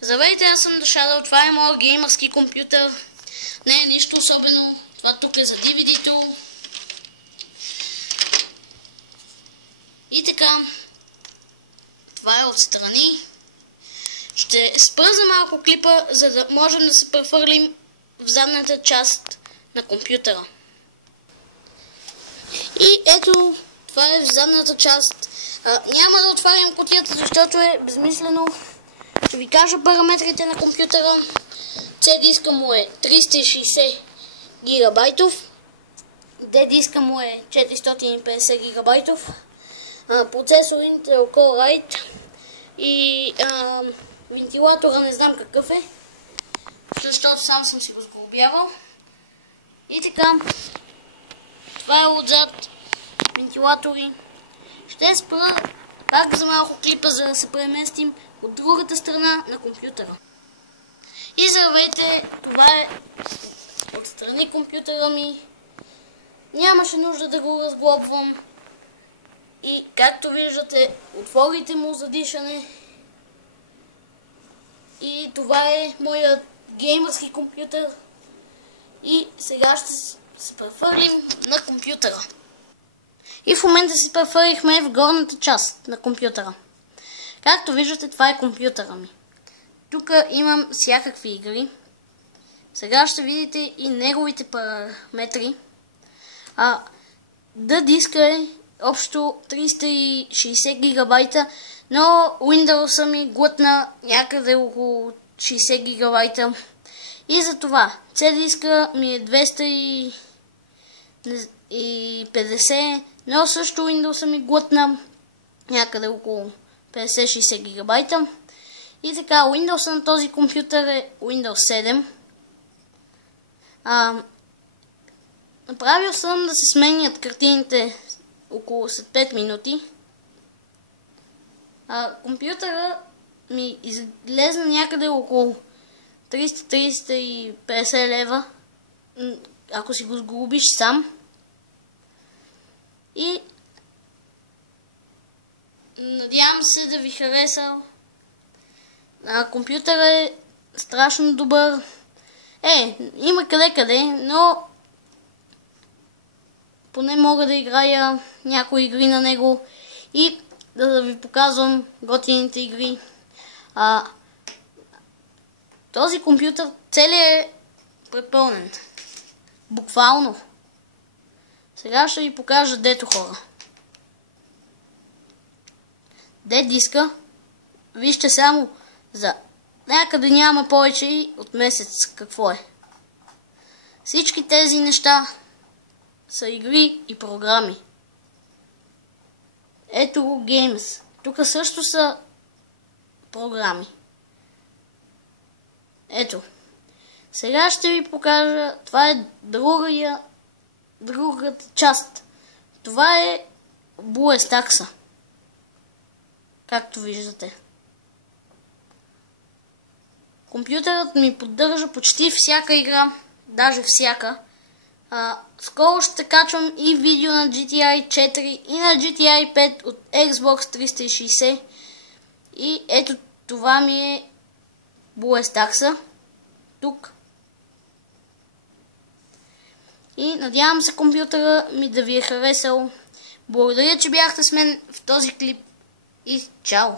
Здравейте, аз съм Дашадъл, това е моят геймърски компютър. Не е нищо особено, това тук е за DVD-то. И така, това е отстрани. Ще спра за малко клипа, за да можем да се прехвърлим в задната част на компютъра. И ето, това е в задната част. Няма да отварям кутията, защото е безмислено. Ще ви кажа параметрите на компютъра. C диска му е 360 гигабайтов. D диска му е 450 гигабайтов. Процесор Intel Core i и вентилатора не знам какъв е, защото сам съм си го сглобявал. И така, това е отзад вентилатори. Ще спра пак за малко клипа, за да се преместим от другата страна на компютъра. И здравейте, това е отстрани компютъра ми. Нямаше нужда да го разглобвам. И както виждате, отворите му за дишане. И това е моят геймърски компютър. И сега ще се прехвърлим на компютъра. И в момента се прехвърлихме в горната част на компютъра. Както виждате, това е компютъра ми. Тук имам всякакви игри. Сега ще видите и неговите параметри. D диска е общо 360 гигабайта, но Windows ми глътна някъде около 60 гигабайта. И за това C диска ми е 250, но също Windows ми глътна някъде около 50-60 гигабайта. И така, Windows на този компютър е Windows 7. Направил съм да се сменят картините около след 5 минути. Компютъра ми излезна някъде около 300-350 лева, ако си го сглобиш сам. И надявам се да ви хареса. Компютърът е страшно добър. Има къде-къде, но поне мога да играя някои игри на него и да ви показвам готините игри. Този компютър целият е препълнен. Буквално. Сега ще ви покажа дето, хора. D диска. Вижте само за някъде няма повече от месец какво е. Всички тези неща са игри и програми. Ето го Games. Тук също са програми. Ето. Сега ще ви покажа. Това е другата част. Това е BlueStacks. Както виждате. Компютърът ми поддържа почти всяка игра. Даже всяка. Скоро ще качвам и видео на GTI 4 и на GTI 5 от Xbox 360. И ето това ми е BlueStacks. Тук. И надявам се компютъра ми да ви е харесал. Благодаря, че бяхте с мен в този клип. И чао!